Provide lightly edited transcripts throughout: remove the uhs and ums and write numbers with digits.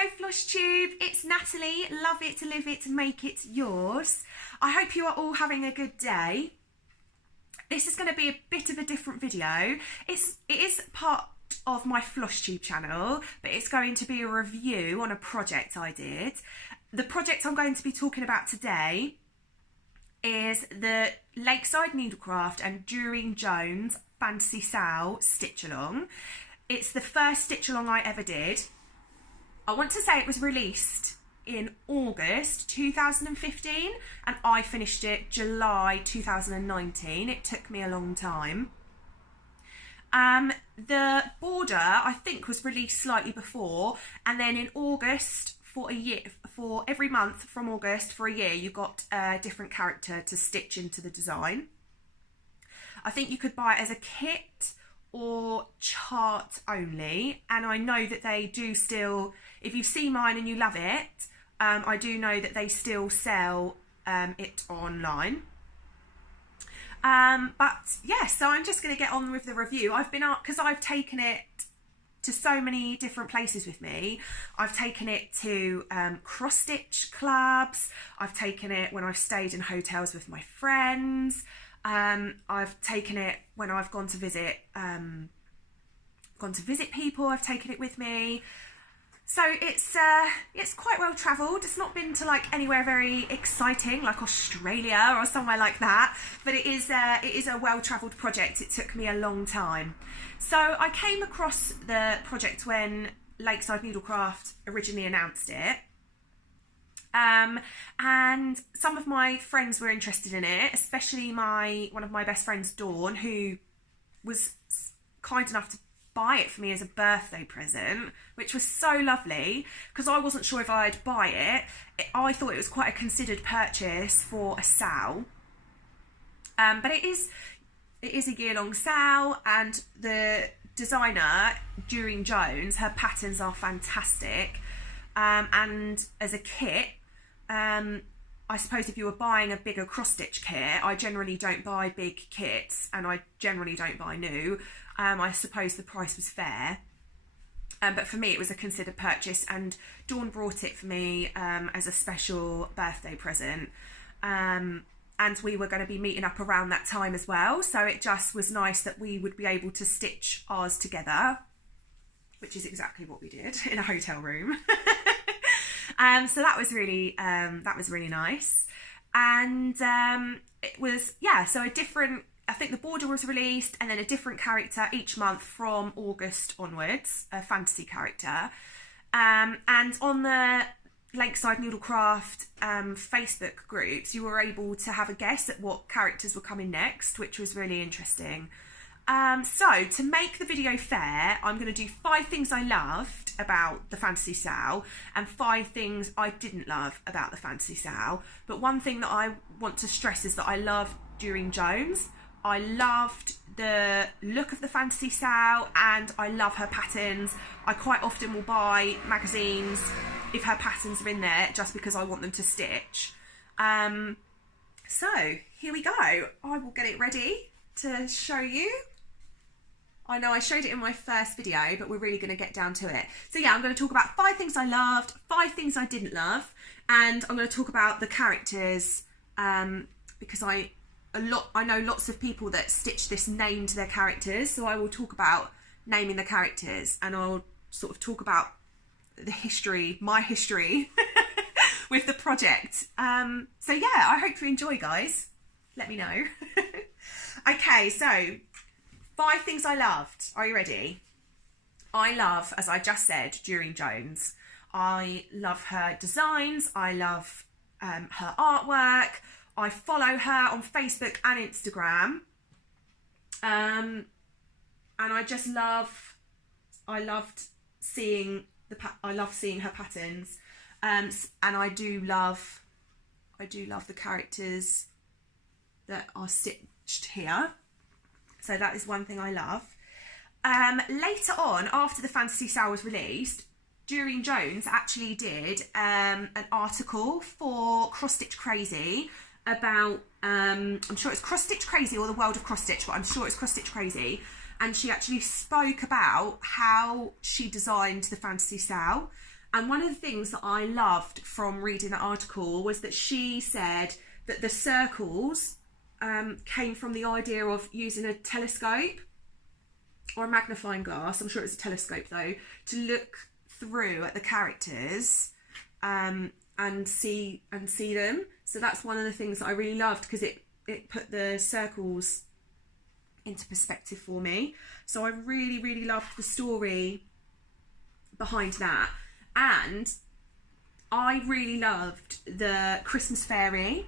Hello Flosstube, it's Natalie. Love it, live it, make it yours. I hope you are all having a good day. This is going to be a bit of a different video. It is part of my Flosstube channel, but it's going to be a review on a project I did. The project I'm going to be talking about today is the Lakeside Needlecraft and Durine Jones Fantasy SAL stitch along. It's the first stitch along I ever did. I want to say it was released in August 2015 and I finished it July 2019. It took me a long time. The border I think was released slightly before, and then in August for a year, for every month from August for a year, you got a different character to stitch into the design. I think you could buy it as a kit or chart only, and I know that they do still, if you see mine and you love it, I do know that they still sell it online. But yeah, so I'm just going to get on with the review. I've been out because I've taken it to so many different places with me. I've taken it to cross stitch clubs. I've taken it when I've stayed in hotels with my friends. I've taken it when I've gone to visit people. I've taken it with me. So it's quite well travelled. It's not been to like anywhere very exciting like Australia or somewhere like that, but it is a well travelled project. It took me a long time. So I came across the project when Lakeside Needlecraft originally announced it. And some of my friends were interested in it, especially one of my best friends, Dawn, who was kind enough to buy it for me as a birthday present, which was so lovely because I wasn't sure if I'd buy it. I thought it was quite a considered purchase for a SAL, but it is a year-long SAL, and the designer Durine Jones, her patterns are fantastic, and as a kit, I suppose if you were buying a bigger cross-stitch kit, I generally don't buy big kits and I generally don't buy new. I suppose the price was fair, but for me it was a considered purchase, and Dawn brought it for me as a special birthday present, and we were going to be meeting up around that time as well, so it just was nice that we would be able to stitch ours together, which is exactly what we did in a hotel room. So that was really nice, and it was, yeah, so a different, I think the border was released and then a different character each month from August onwards, a fantasy character, and on the Lakeside Needlecraft Facebook groups you were able to have a guess at what characters were coming next, which was really interesting. So to make the video fair, I'm going to do 5 things I loved about the Fantasy SAL and 5 things I didn't love about the Fantasy SAL. But one thing that I want to stress is that I love Durine Jones. I loved the look of the Fantasy SAL and I love her patterns. I quite often will buy magazines if her patterns are in there just because I want them to stitch. So here we go. I will get it ready to show you. I know I showed it in my first video, but we're really going to get down to it. So yeah, I'm going to talk about 5 things I loved, 5 things I didn't love, and I'm going to talk about the characters because I know lots of people that stitch this named their characters, so I will talk about naming the characters, and I'll sort of talk about the history, my history with the project. So yeah, I hope you enjoy, guys. Let me know. Okay, so 5 things I loved. Are you ready? I love, as I just said, Durine Jones. I love her designs. I love her artwork. I follow her on Facebook and Instagram. And I just love, I love seeing her patterns. And I do love the characters that are stitched here. So that is one thing I love. Later on, after the Fantasy SAL was released, Durine Jones actually did an article for Cross Stitch Crazy about, I'm sure it's Cross Stitch Crazy or the World of Cross Stitch, but I'm sure it's Cross Stitch Crazy. And she actually spoke about how she designed the Fantasy SAL And one of the things that I loved from reading that article was that she said that the circles came from the idea of using a telescope or a magnifying glass, I'm sure it was a telescope though, to look through at the characters and see them. So that's one of the things that I really loved, because it put the circles into perspective for me. So I really, really loved the story behind that. And I really loved the Christmas fairy.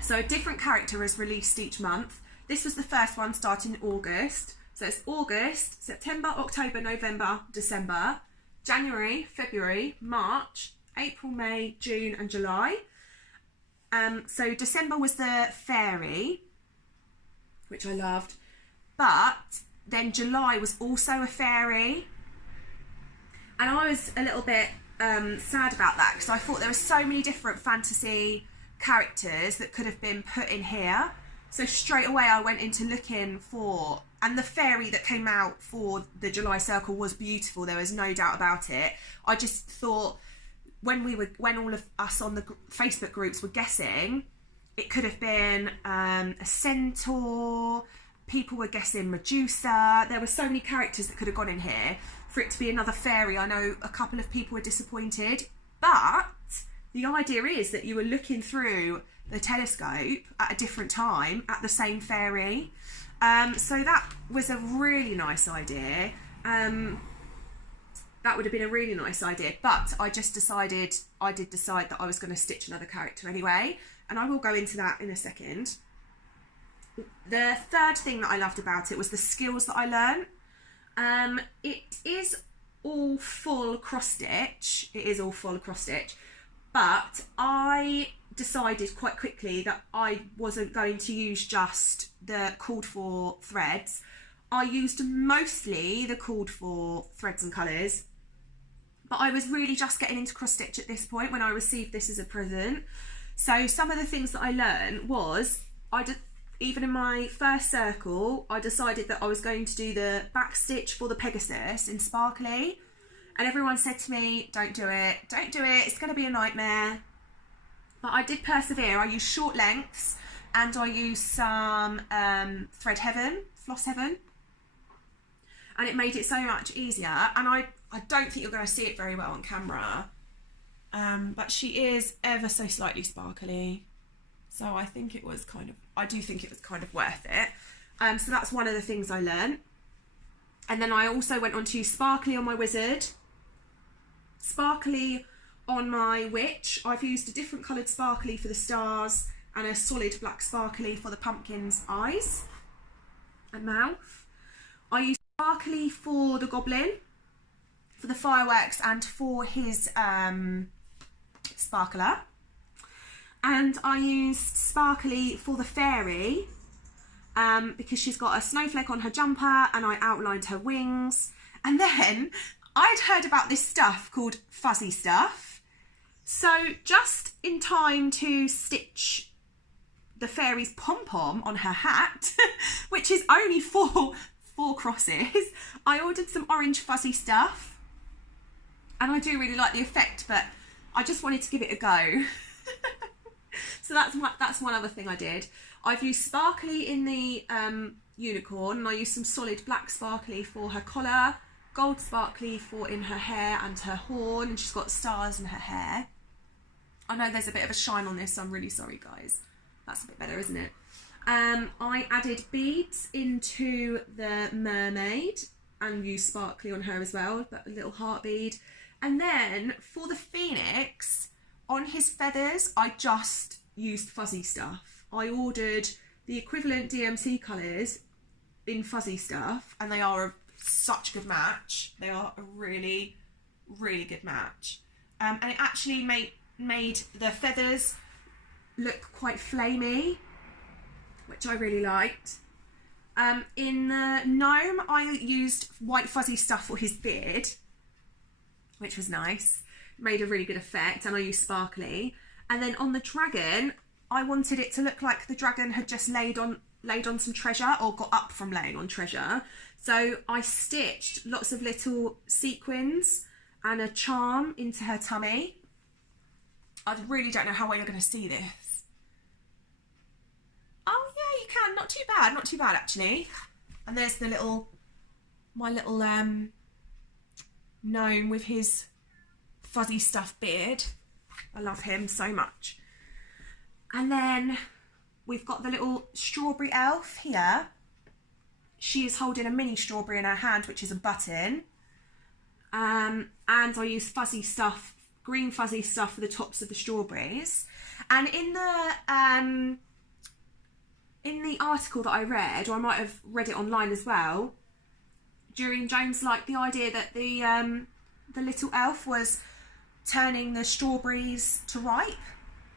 So a different character is released each month. This was the first one starting in August. So it's August, September, October, November, December, January, February, March, April, May, June and July. So December was the fairy, which I loved. But then July was also a fairy. And I was a little bit sad about that, because I thought there were so many different fantasy characters that could have been put in here. So straight away I went into looking for, and the fairy that came out for the July Circle was beautiful, there was no doubt about it. I just thought when all of us on the Facebook groups were guessing, it could have been a centaur, people were guessing Medusa, there were so many characters that could have gone in here. For it to be another fairy, I know a couple of people were disappointed, but the idea is that you were looking through the telescope at a different time at the same fairy. So that was a really nice idea. That would have been a really nice idea, but I did decide that I was going to stitch another character anyway, and I will go into that in a second. The third thing that I loved about it was the skills that I learned. It is all full cross stitch. But I decided quite quickly that I wasn't going to use just the called for threads. I used mostly the called for threads and colours, but I was really just getting into cross stitch at this point when I received this as a present. So some of the things that I learned was, even in my first circle, I decided that I was going to do the back stitch for the Pegasus in sparkly, and everyone said to me, don't do it, it's going to be a nightmare. But I did persevere. I used short lengths and I used some Thread Heaven, Floss Heaven, and it made it so much easier. And I don't think you're going to see it very well on camera, but she is ever so slightly sparkly. So I do think it was kind of worth it. So that's one of the things I learned. And then I also went on to sparkly on my wizard, sparkly on my witch. I've used a different coloured sparkly for the stars and a solid black sparkly for the pumpkin's eyes and mouth. I used sparkly for the goblin, for the fireworks and for his sparkler. And I used sparkly for the fairy because she's got a snowflake on her jumper, and I outlined her wings. And then I'd heard about this stuff called fuzzy stuff. So just in time to stitch the fairy's pom-pom on her hat, which is only four crosses, I ordered some orange fuzzy stuff. And I do really like the effect, but I just wanted to give it a go. So that's one other thing I did. I've used sparkly in the unicorn, and I used some solid black sparkly for her collar, gold sparkly for in her hair and her horn, and she's got stars in her hair. I know there's a bit of a shine on this, so I'm really sorry guys. That's a bit better, isn't it? I added beads into the mermaid and used sparkly on her as well, that little heart bead. And then for the phoenix, on his feathers, I just used fuzzy stuff. I ordered the equivalent DMC colours in fuzzy stuff, and they are such a good match. They are a really, really good match. And it actually made the feathers look quite flamey, which I really liked. In the gnome, I used white fuzzy stuff for his beard, which was nice. Made a really good effect, and I used sparkly. And then on the dragon, I wanted it to look like the dragon had just laid on some treasure, or got up from laying on treasure. So I stitched lots of little sequins and a charm into her tummy. I really don't know how well you're going to see this. Oh yeah, you can. Not too bad. Not too bad actually. And there's the little, my little gnome with his fuzzy stuffed beard. I love him so much. And then we've got the little strawberry elf here. She is holding a mini strawberry in her hand, which is a button. And I use fuzzy stuff, green fuzzy stuff for the tops of the strawberries. And in the article that I read, or I might have read it online as well, Durian Jones liked the idea that the little elf was turning the strawberries to ripe,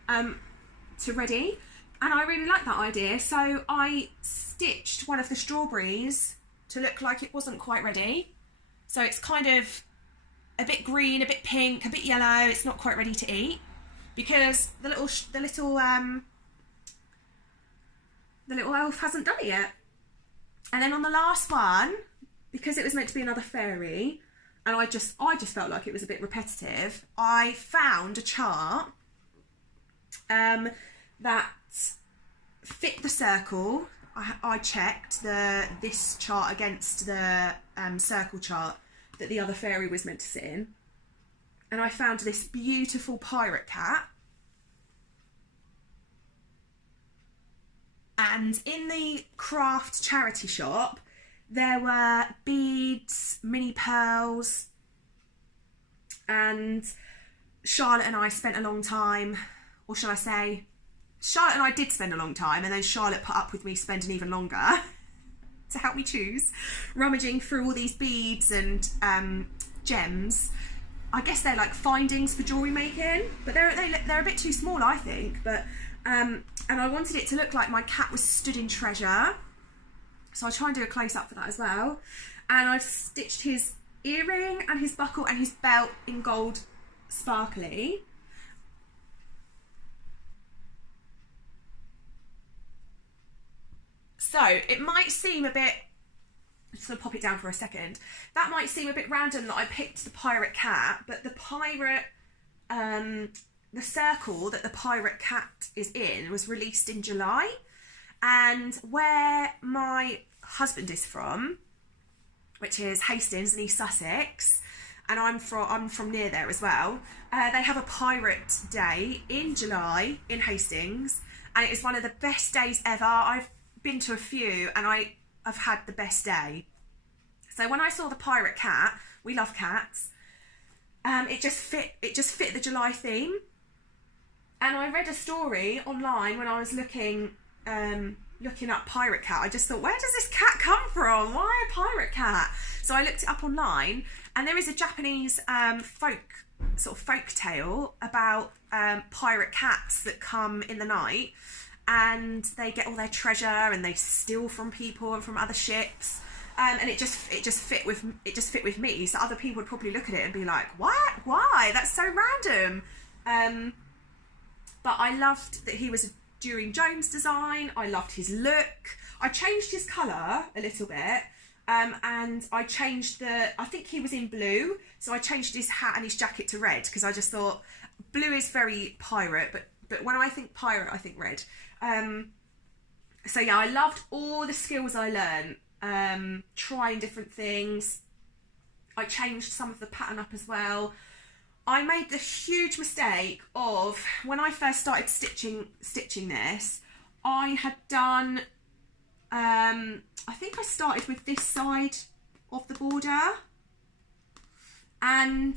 to ready, and I really like that idea. So I stitched one of the strawberries to look like it wasn't quite ready. So it's kind of a bit green, a bit pink, a bit yellow. It's not quite ready to eat because the little elf hasn't done it yet. And then on the last one, because it was meant to be another fairy, and I just felt like it was a bit repetitive, I found a chart that fit the circle. I checked this chart against the circle chart that the other fairy was meant to sit in, and I found this beautiful pirate cat. And in the craft charity shop, there were beads, mini pearls, and Charlotte and I spent a long time, or shall I say, Charlotte and I did spend a long time, and then Charlotte put up with me spending even longer to help me choose, rummaging through all these beads and gems. I guess they're like findings for jewellery making, but they're a bit too small, I think. But and I wanted it to look like my cat was stood in treasure, so I'll try and do a close-up for that as well. And I've stitched his earring and his buckle and his belt in gold sparkly. So it might seem a bit, I'm just going to pop it down for a second. That might seem a bit random that I picked the pirate cat, but the pirate, the circle that the pirate cat is in was released in July. And where my husband is from, which is Hastings in East Sussex, and I'm from near there as well, they have a pirate day in July in Hastings, and it is one of the best days ever. I've been to a few and I've had the best day. So when I saw the pirate cat, we love cats, it just fit the July theme. And I read a story online when I was looking up pirate cat. I just thought, where does this cat come from? Why a pirate cat? So I looked it up online, and there is a Japanese folk tale about pirate cats that come in the night, and they get all their treasure and they steal from people and from other ships. And it just fit with me. So other people would probably look at it and be like, what? Why? That's so random. But I loved that he was a Durian Jones design. I loved his look. I changed his colour a little bit, and I changed I think he was in blue, so I changed his hat and his jacket to red, because I just thought blue is very pirate, but when I think pirate, I think red. So yeah, I loved all the skills I learned, trying different things. I changed some of the pattern up as well. I made the huge mistake of, when I first started stitching this, I had done, I think I started with this side of the border, and,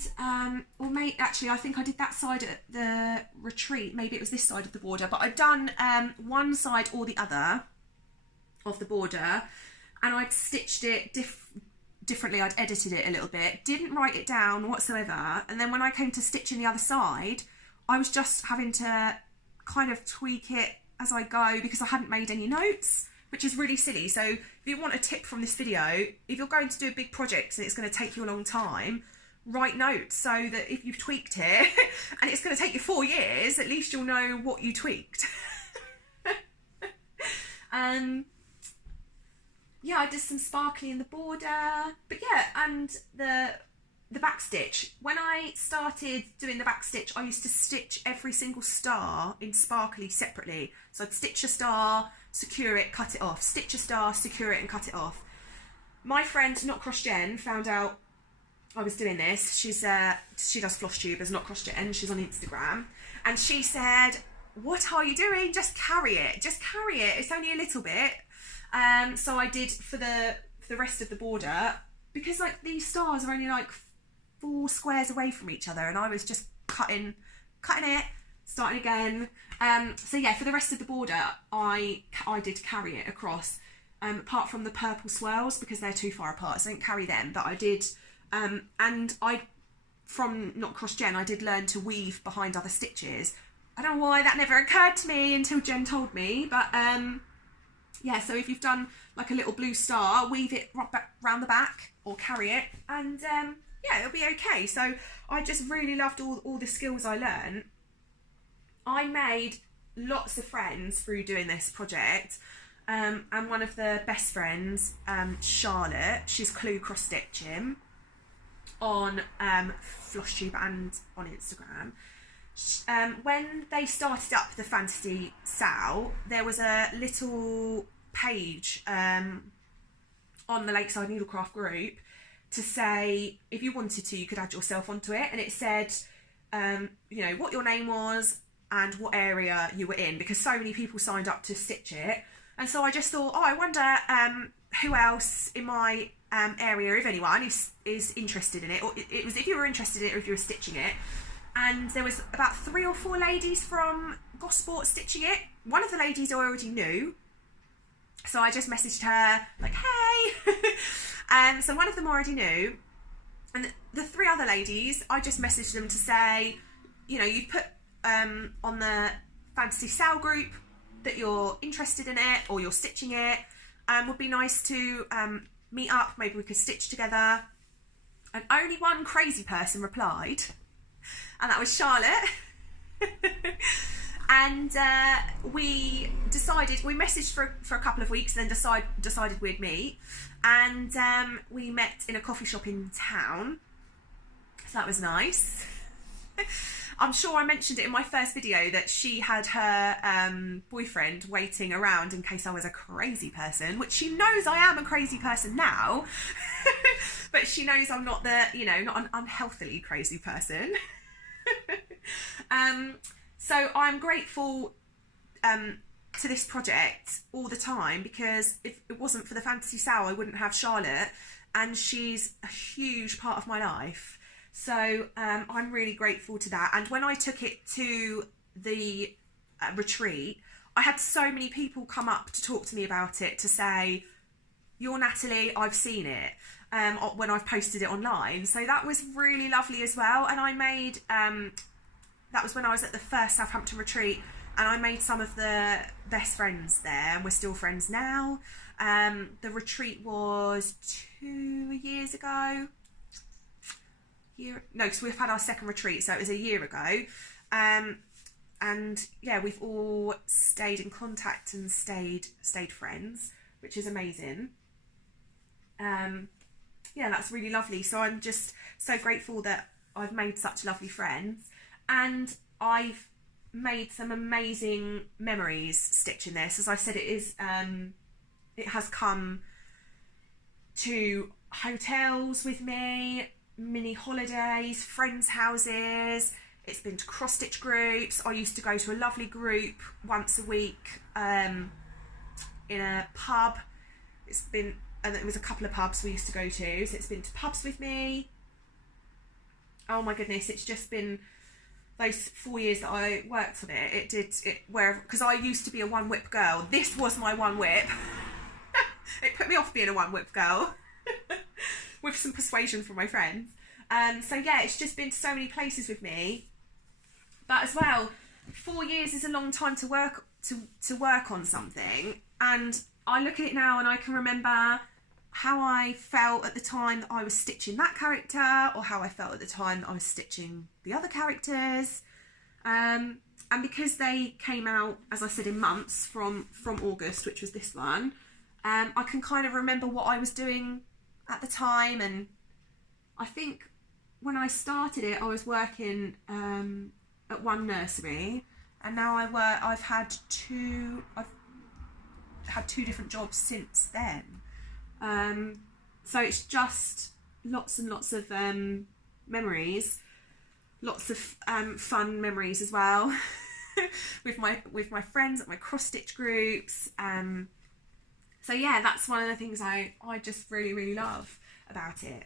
actually I think I did that side at the retreat, maybe it was this side of the border, but I'd done one side or the other of the border, and I'd stitched it differently. I'd edited it a little bit, didn't write it down whatsoever, and then when I came to stitching the other side, I was just having to kind of tweak it as I go, because I hadn't made any notes, which is really silly. So if you want a tip from this video, if you're going to do a big project and it's going to take you a long time, write notes, so that if you've tweaked it and it's going to take you 4 years, at least you'll know what you tweaked. Yeah, I did some sparkly in the border, but yeah, and the the back stitch. When I started doing the back stitch, I used to stitch every single star in sparkly separately. So I'd stitch a star, secure it, cut it off, stitch a star, secure it and cut it off. My friend Not Cross Jen found out I was doing this. She does Flosstube as Not Cross Jen. She's on Instagram, and she said, "What are you doing? Just carry it. Just carry it. It's only a little bit." So I did for the rest of the border, because like these stars are only like 4 squares away from each other, and I was just cutting it, starting again. So yeah, for the rest of the border, I did carry it across. Apart from the purple swirls, because they're too far apart, so I didn't carry them, but I did. And from Not Cross Jen, I did learn to weave behind other stitches. I don't know why that never occurred to me until Jen told me, but yeah, so if you've done like a little blue star, weave it round the back or carry it, and yeah, it'll be okay. So I just really loved all the skills I learned. I made lots of friends through doing this project, and one of the best friends, Charlotte, she's Clue Cross Stitching on Flosstube and on Instagram. When they started up the Fantasy SAL, there was a little page on the Lakeside Needlecraft group to say if you wanted to, you could add yourself onto it, and it said you know, what your name was and what area you were in, because so many people signed up to stitch it. And so I just thought, oh, I wonder who else in my area, if anyone, is interested in it, or it was if you were interested in it or if you were stitching it. And there was about 3 or 4 ladies from Gosport stitching it. One of the ladies I already knew, so I just messaged her like, hey. So one of them already knew, and the 3 other ladies, I just messaged them to say, you know, you've put on the Fantasy SAL group that you're interested in it or you're stitching it. Would be nice to meet up, maybe we could stitch together. And only one crazy person replied, and that was Charlotte. And we messaged for a couple of weeks, then decided we'd meet, and we met in a coffee shop in town, so that was nice. I'm sure I mentioned it in my first video that she had her boyfriend waiting around in case I was a crazy person, which she knows I am a crazy person now, but she knows I'm not not an unhealthily crazy person. So I'm grateful to this project all the time, because if it wasn't for the Fantasy SAL, I wouldn't have Charlotte, and she's a huge part of my life. So I'm really grateful to that. And when I took it to the retreat, I had so many people come up to talk to me about it, to say, "You're Natalie, I've seen it," when I've posted it online. So that was really lovely as well. And I made, that was when I was at the first Southampton retreat, and I made some of the best friends there, and we're still friends now. The retreat was 2 years ago. No, because we've had our second retreat, so it was a year ago. And yeah, we've all stayed in contact and stayed friends, which is amazing. Yeah, that's really lovely. So I'm just so grateful that I've made such lovely friends, and I've made some amazing memories stitching this. As I said, it has come to hotels with me, mini holidays, friends' houses. It's been to cross stitch groups. I used to go to a lovely group once a week in a pub. And it was a couple of pubs we used to go to, so it's been to pubs with me. Oh my goodness, it's just been those 4 years that I worked on it. Because I used to be a one whip girl. This was my one whip. It put me off being a one whip girl. With some persuasion from my friends. So yeah, it's just been to so many places with me. But as well, 4 years is a long time to work on something, and I look at it now and I can remember how I felt at the time that I was stitching that character, or how I felt at the time that I was stitching the other characters. And because they came out, as I said, in months from August, which was this one, I can kind of remember what I was doing at the time, and I think when I started it, I was working at one nursery, and now I've had two different jobs since then. So it's just lots and lots of memories, lots of fun memories as well with my friends at my cross stitch groups. So yeah, that's one of the things I just really love about it.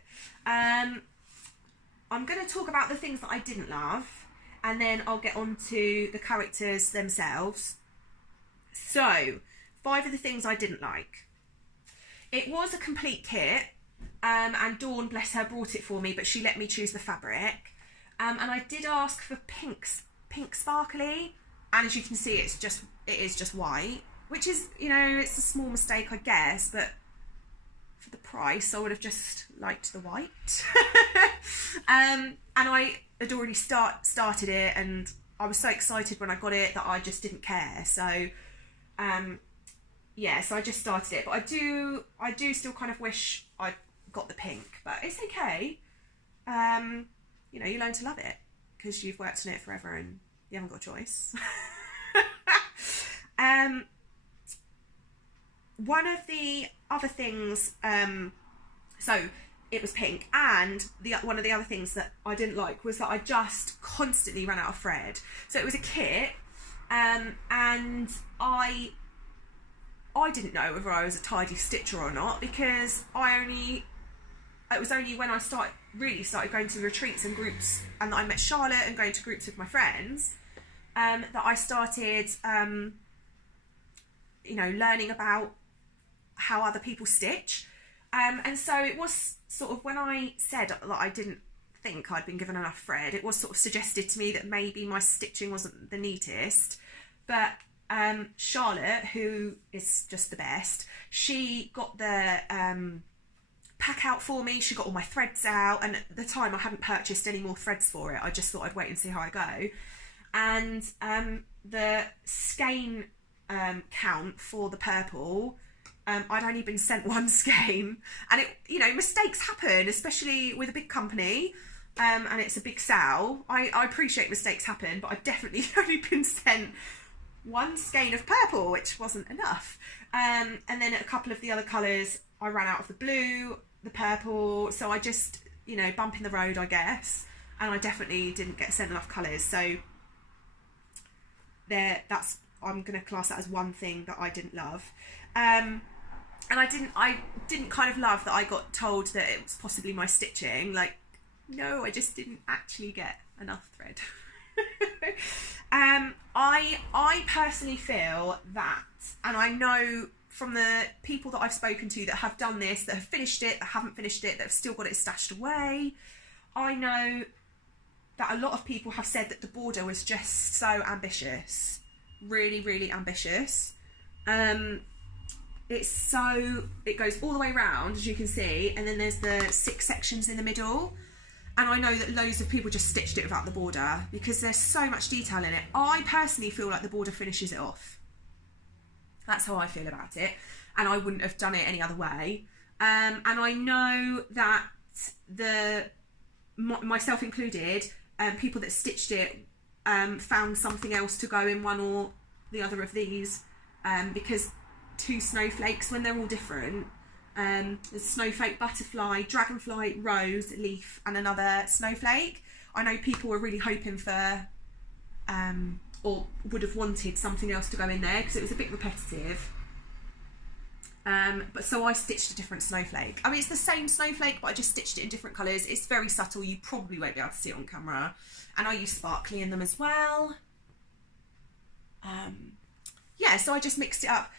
I'm going to talk about the things that I didn't love, and then I'll get on to the characters themselves. So 5 of the things I didn't like. It was a complete kit, and Dawn, bless her, brought it for me, but she let me choose the fabric. And I did ask for pink sparkly, and as you can see, it is just white, which is, you know, it's a small mistake, I guess, but for the price, I would have just liked the white. And I had already started it, and I was so excited when I got it that I just didn't care. So, yeah, so I just started it, but I do still kind of wish I got the pink, but it's okay. You know, you learn to love it because you've worked on it forever and you haven't got a choice. One of the other things, so it was pink, and one of the other things that I didn't like was that I just constantly ran out of thread. So it was a kit, and I didn't know whether I was a tidy stitcher or not, because it was only when I really started going to retreats and groups, and that I met Charlotte and going to groups with my friends, that I started, you know, learning about how other people stitch. And so it was sort of, when I said that I didn't think I'd been given enough thread, it was sort of suggested to me that maybe my stitching wasn't the neatest. But Charlotte, who is just the best, she got the pack out for me. She got all my threads out, and at the time I hadn't purchased any more threads for it. I just thought I'd wait and see how I go. And the skein count for the purple, I'd only been sent one skein, and it, you know, mistakes happen, especially with a big company, and it's a big SAL. I appreciate mistakes happen, but I'd definitely only been sent one skein of purple, which wasn't enough. And then a couple of the other colours, I ran out of the blue, the purple, so I just, you know, bump in the road, I guess, and I definitely didn't get sent enough colours. So I'm going to class that as one thing that I didn't love. And I didn't kind of love that I got told that it was possibly my stitching. Like, no, I just didn't actually get enough thread. I personally feel that, and I know from the people that I've spoken to that have done this, that have finished it, that haven't finished it, that have still got it stashed away, I know that a lot of people have said that the border was just so ambitious, really ambitious. It goes all the way around, as you can see, and then there's the 6 sections in the middle, and I know that loads of people just stitched it without the border because there's so much detail in it. I personally feel like the border finishes it off. That's how I feel about it, and I wouldn't have done it any other way. And I know that myself included, people that stitched it found something else to go in one or the other of these, because 2 snowflakes, when they're all different, there's snowflake, butterfly, dragonfly, rose, leaf, and another snowflake. I know people were really hoping for, or would have wanted something else to go in there because it was a bit repetitive. But so I stitched a different snowflake. I mean, it's the same snowflake, but I just stitched it in different colours. It's very subtle. You probably won't be able to see it on camera. And I use sparkly in them as well. Yeah, so I just mixed it up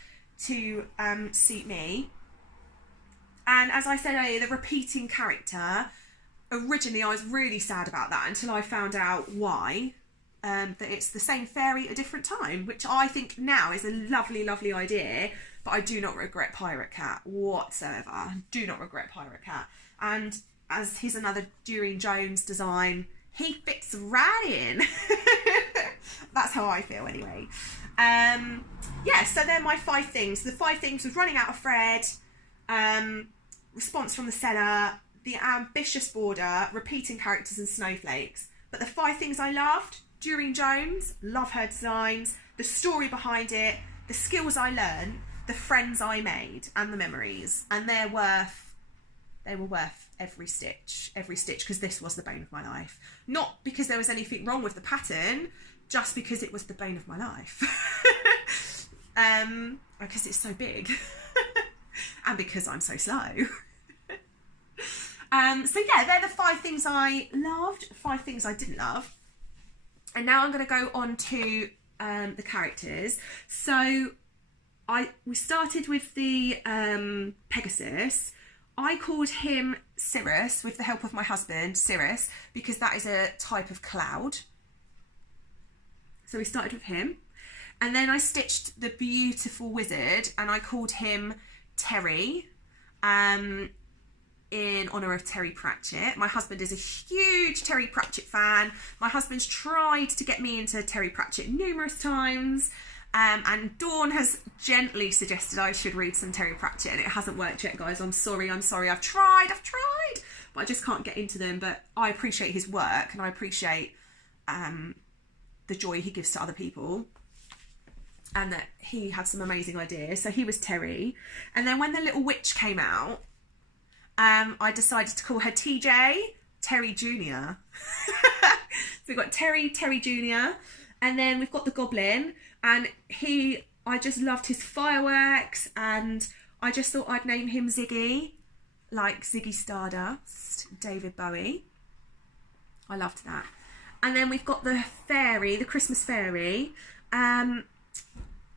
to suit me. And as I said earlier, the repeating character, originally I was really sad about that until I found out why. That it's the same fairy at a different time, which I think now is a lovely idea, but I do not regret Pirate Cat whatsoever. I do not regret Pirate Cat. And as he's another Durine Jones design, he fits right in. That's how I feel anyway. Yeah, so they're my 5 things. The 5 things was running out of thread, response from the seller, the ambitious border, repeating characters and snowflakes. But the 5 things I loved: During Jones, love her designs, the story behind it, the skills I learned, the friends I made, and the memories. And they were worth every stitch, because this was the bane of my life. Not because there was anything wrong with the pattern, just because it was the bane of my life. Because it's so big. And because I'm so slow. So yeah, they're the 5 things I loved, 5 things I didn't love. And now I'm going to go on to the characters. So we started with the Pegasus. I called him Cirrus with the help of my husband, Cirrus, because that is a type of cloud. So we started with him. And then I stitched the beautiful wizard and I called him Terry, in honour of Terry Pratchett. My husband is a huge Terry Pratchett fan. My husband's tried to get me into Terry Pratchett numerous times. And Dawn has gently suggested I should read some Terry Pratchett, and it hasn't worked yet, guys. I'm sorry. I've tried, but I just can't get into them. But I appreciate his work, and I appreciate the joy he gives to other people, and that he had some amazing ideas. So he was Terry. And then when the little witch came out, I decided to call her TJ, Terry Jr. So we've got Terry Jr. And then we've got the goblin, and I just loved his fireworks, and I just thought I'd name him Ziggy, like Ziggy Stardust, David Bowie. I loved that. And then we've got the fairy, the Christmas fairy. One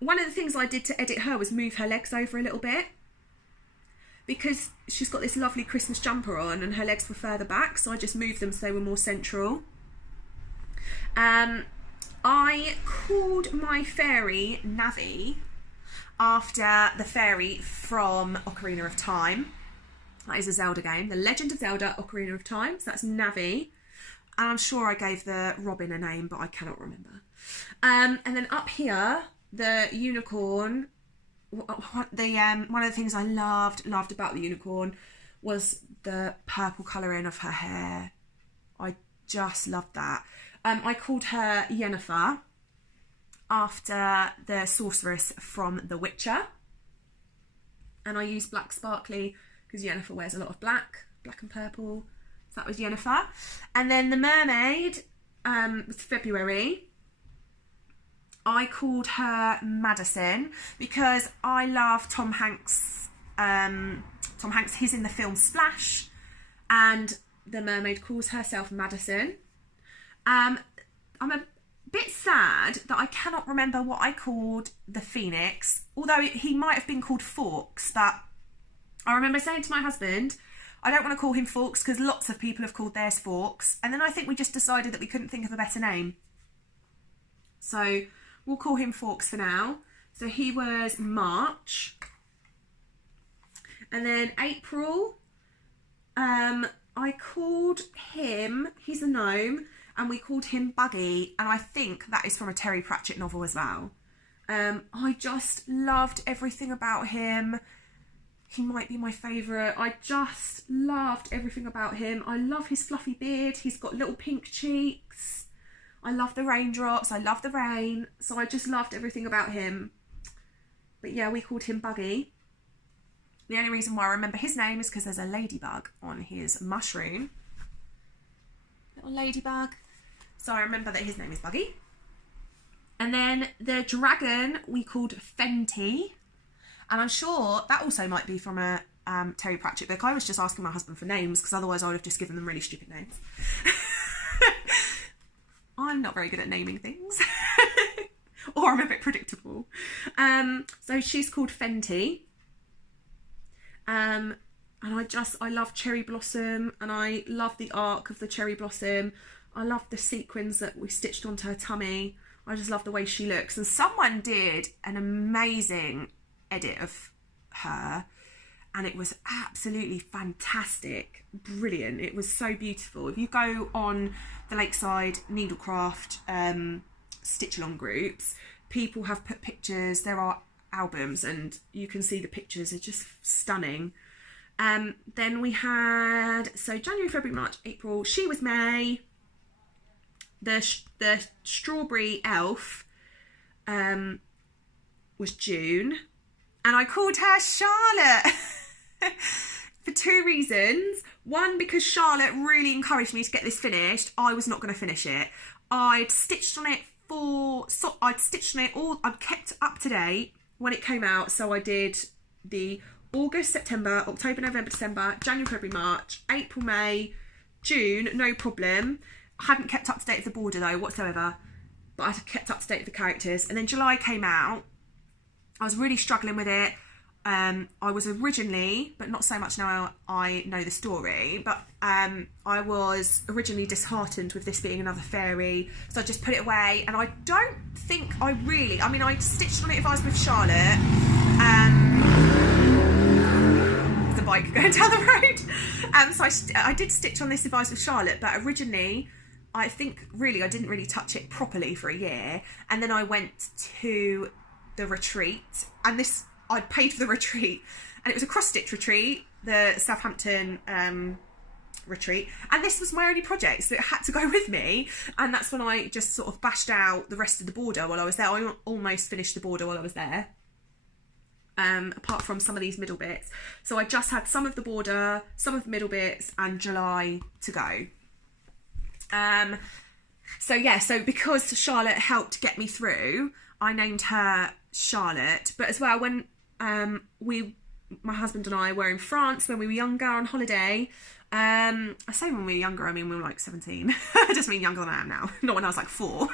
of the things I did to edit her was move her legs over a little bit, because she's got this lovely Christmas jumper on and her legs were further back, so I just moved them so they were more central. I called my fairy Navi after the fairy from Ocarina of Time. That is a Zelda game, The Legend of Zelda Ocarina of Time. So that's Navi. And I'm sure I gave the Robin a name, but I cannot remember. And then up here, the unicorn. One of the things I loved about the unicorn was the purple colouring of her hair. I just loved that. I called her Yennefer after the sorceress from The Witcher. And I used black sparkly because Yennefer wears a lot of black and purple. So that was Yennefer. And then the mermaid was February. I called her Madison because I love Tom Hanks. He's in the film Splash, and the mermaid calls herself Madison. I'm a bit sad that I cannot remember what I called the phoenix, although he might have been called Fawkes, but I remember saying to my husband, I don't want to call him Fawkes because lots of people have called theirs Fawkes, and then I think we just decided that we couldn't think of a better name. So we'll call him Fawkes for now. So he was March. And then April, I called him, he's a gnome, and we called him Buggy, and I think that is from a Terry Pratchett novel as well. I just loved everything about him. He might be my favourite. I just loved everything about him. I love his fluffy beard. He's got little pink cheeks. I love the raindrops. I love the rain. So I just loved everything about him. But yeah, we called him Buggy. The only reason why I remember his name is because there's a ladybug on his mushroom. Little ladybug. So I remember that his name is Buggy. And then the dragon we called Fenty. And I'm sure that also might be from a Terry Pratchett book. I was just asking my husband for names because otherwise I would have just given them really stupid names. I'm not very good at naming things. Or I'm a bit predictable. So she's called Fenty. And I love Cherry Blossom, and I love the arc of the Cherry Blossom. I love the sequins that we stitched onto her tummy. I just love the way she looks. And someone did an amazing edit of her, and it was absolutely fantastic, brilliant. It was so beautiful. If you go on the Lakeside Needlecraft stitch along groups, people have put pictures. There are albums, and you can see the pictures are just stunning. Then we had, so January, February, March, April, she was May. The strawberry elf was June. And I called her Charlotte for 2 reasons. One, because Charlotte really encouraged me to get this finished. I was not going to finish it. I'd stitched on it I'd kept up to date when it came out. So I did the August, September, October, November, December, January, February, March, April, May, June, no problem. I hadn't kept up to date with the border though whatsoever, but I kept up to date with the characters. And then July came out. I was really struggling with it. I was originally, but not so much now I know the story, but I was originally disheartened with this being another fairy, so I just put it away. And I don't think I mean, I stitched on it if I was with Charlotte. There's a bike going down the road. So I did stitch on this if I was with Charlotte, but originally I think really I didn't really touch it properly for a year. And then I went to the retreat, and this, I'd paid for the retreat, and it was a cross-stitch retreat, the Southampton retreat, and this was my only project, so it had to go with me. And that's when I just sort of bashed out the rest of the border while I was there. I almost finished the border while I was there, apart from some of these middle bits. So I just had some of the border, some of the middle bits, and July to go. So yeah, so because Charlotte helped get me through, I named her Charlotte. But as well, when my husband and I were in France when we were younger on holiday, I say when we were younger, I mean we were like 17. I just mean younger than I am now, not when I was like 4.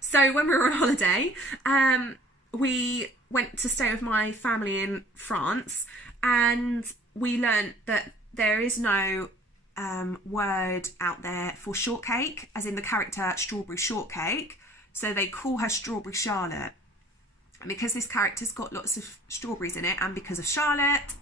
So when we were on holiday, we went to stay with my family in France, and we learnt that there is no word out there for shortcake, as in the character strawberry shortcake. So they call her Strawberry Charlotte. And because this character's got lots of strawberries in it, and because of Charlotte,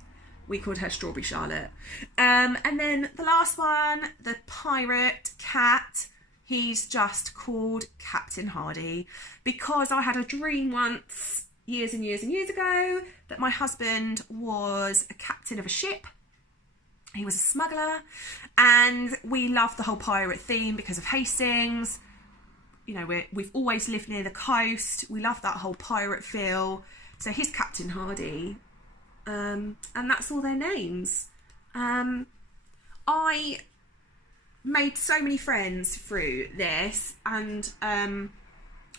we called her Strawberry Charlotte. And then the last one, the pirate cat, he's just called Captain Hardy, because I had a dream once, years and years and years ago, that my husband was a captain of a ship. He was a smuggler, and we loved the whole pirate theme because of Hastings. You know, we've always lived near the coast. We love that whole pirate feel. So he's Captain Hardy. And that's all their names. I made so many friends through this. And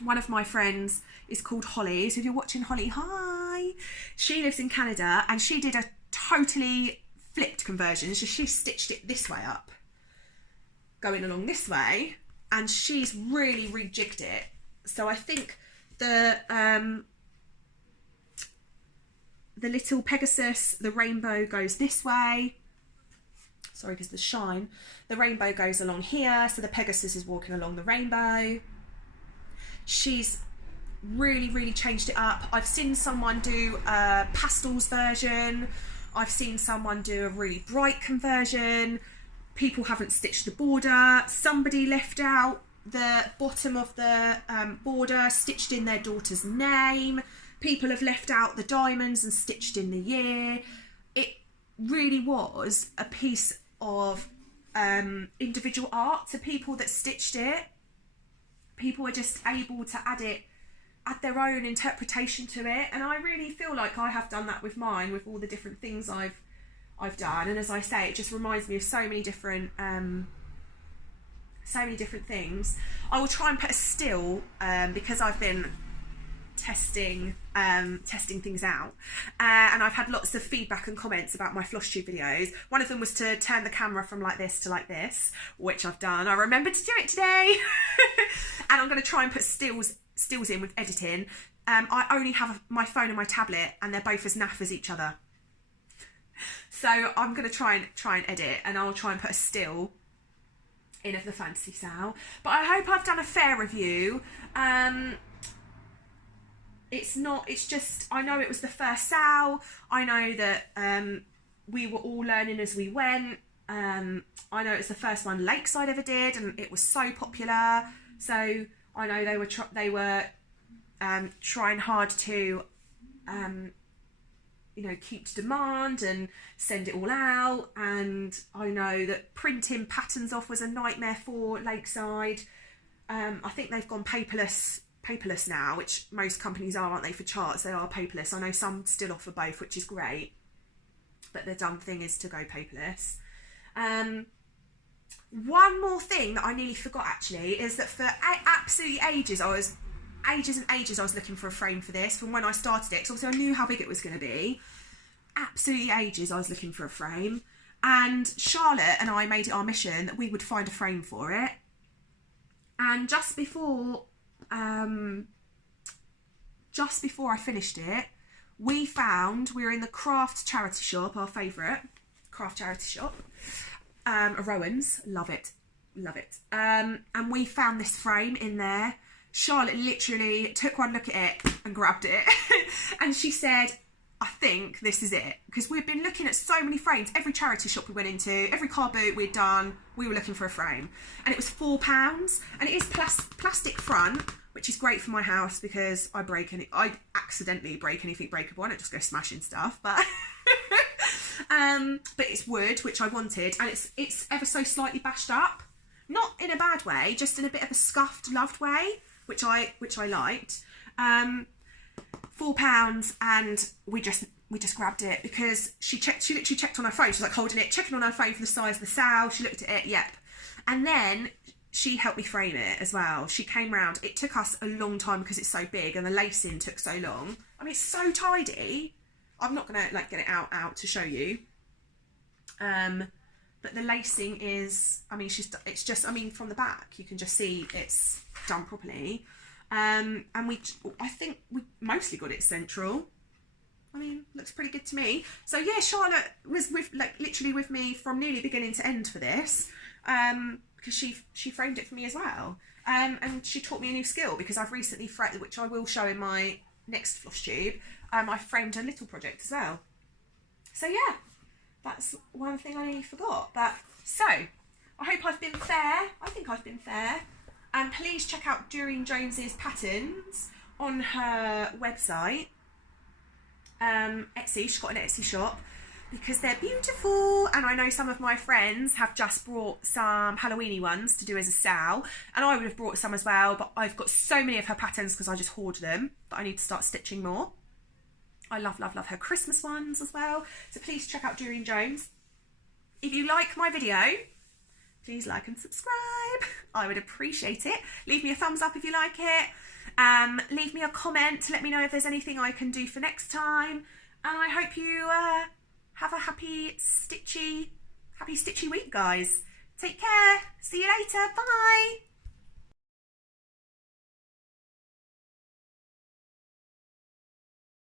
one of my friends is called Holly. So if you're watching Holly, hi. She lives in Canada, and she did a totally flipped conversion. So she stitched it this way up, going along this way. And she's really rejigged it. So I think the little Pegasus, the rainbow goes this way. Sorry, because the shine. The rainbow goes along here. So the Pegasus is walking along the rainbow. She's really, really changed it up. I've seen someone do a pastels version. I've seen someone do a really bright conversion. People haven't stitched the border. Somebody left out the bottom of the border, stitched in their daughter's name. People have left out the diamonds and stitched in the year. It really was a piece of individual art to people that stitched it. People were just able to add their own interpretation to it, and I really feel like I have done that with mine, with all the different things I've done. And as I say, it just reminds me of so many different things. I will try and put a still, because I've been testing things out, and I've had lots of feedback and comments about my Flosstube videos. One of them was to turn the camera from like this to like this, which I've done. I remembered to do it today. And I'm going to try and put stills in with editing. I only have my phone and my tablet, and they're both as naff as each other. So I'm going to try and edit, and I'll try and put a still in of the Fantasy SAL. But I hope I've done a fair review. It's just, I know it was the first SAL. I know that we were all learning as we went. I know it was the first one Lakeside ever did, and it was so popular. So I know they were trying hard to you know, keep to demand and send it all out. And I know that printing patterns off was a nightmare for Lakeside. I think they've gone paperless now, which most companies are, aren't they? For charts, they are paperless. I know some still offer both, which is great, but the dumb thing is to go paperless. One more thing that I nearly forgot actually is that for absolutely ages I was looking for a frame for this from when I started it, because obviously I knew how big it was going to be. Absolutely ages I was looking for a frame, and Charlotte and I made it our mission that we would find a frame for it. And just before I finished it, we were in the craft charity shop, our favourite craft charity shop, Rowan's, love it. And we found this frame in there. Charlotte literally took one look at it and grabbed it. And she said, I think this is it. Because we've been looking at so many frames. Every charity shop we went into, every car boot we'd done, we were looking for a frame. And it was £4. And it is plastic front, which is great for my house because I accidentally break anything breakable. I don't just go smashing stuff. But it's wood, which I wanted. And it's ever so slightly bashed up. Not in a bad way, just in a bit of a scuffed, loved way, which I liked. £4, and we just grabbed it because she literally checked on her phone. She was like holding it, checking on her phone for the size of the SAL. She looked at it, yep. And then she helped me frame it as well. She came round. It took us a long time because it's so big and the lacing took so long. I mean, it's so tidy. I'm not gonna like get it out to show you. But the lacing is, I mean, it's just, I mean, from the back you can just see it's done properly. And I think we mostly got it central. I mean, looks pretty good to me. So yeah, Charlotte was literally with me from nearly beginning to end for this, because she framed it for me as well. And she taught me a new skill because I've recently framed, which I will show in my next Flosstube. I framed a little project as well. So yeah, that's one thing I nearly forgot. But so I hope I've been fair. I think I've been fair. And please check out Doreen Jones's patterns on her website. Etsy, she's got an Etsy shop because they're beautiful. And I know some of my friends have just brought some Halloweeny ones to do as a SAL, and I would have brought some as well, but I've got so many of her patterns because I just hoard them that I need to start stitching more. I love her Christmas ones as well. So please check out Doreen Jones. If you like my video, please like and subscribe. I would appreciate it. Leave me a thumbs up if you like it. Leave me a comment to let me know if there's anything I can do for next time. And I hope you have a happy stitchy week, guys. Take care. See you later. Bye.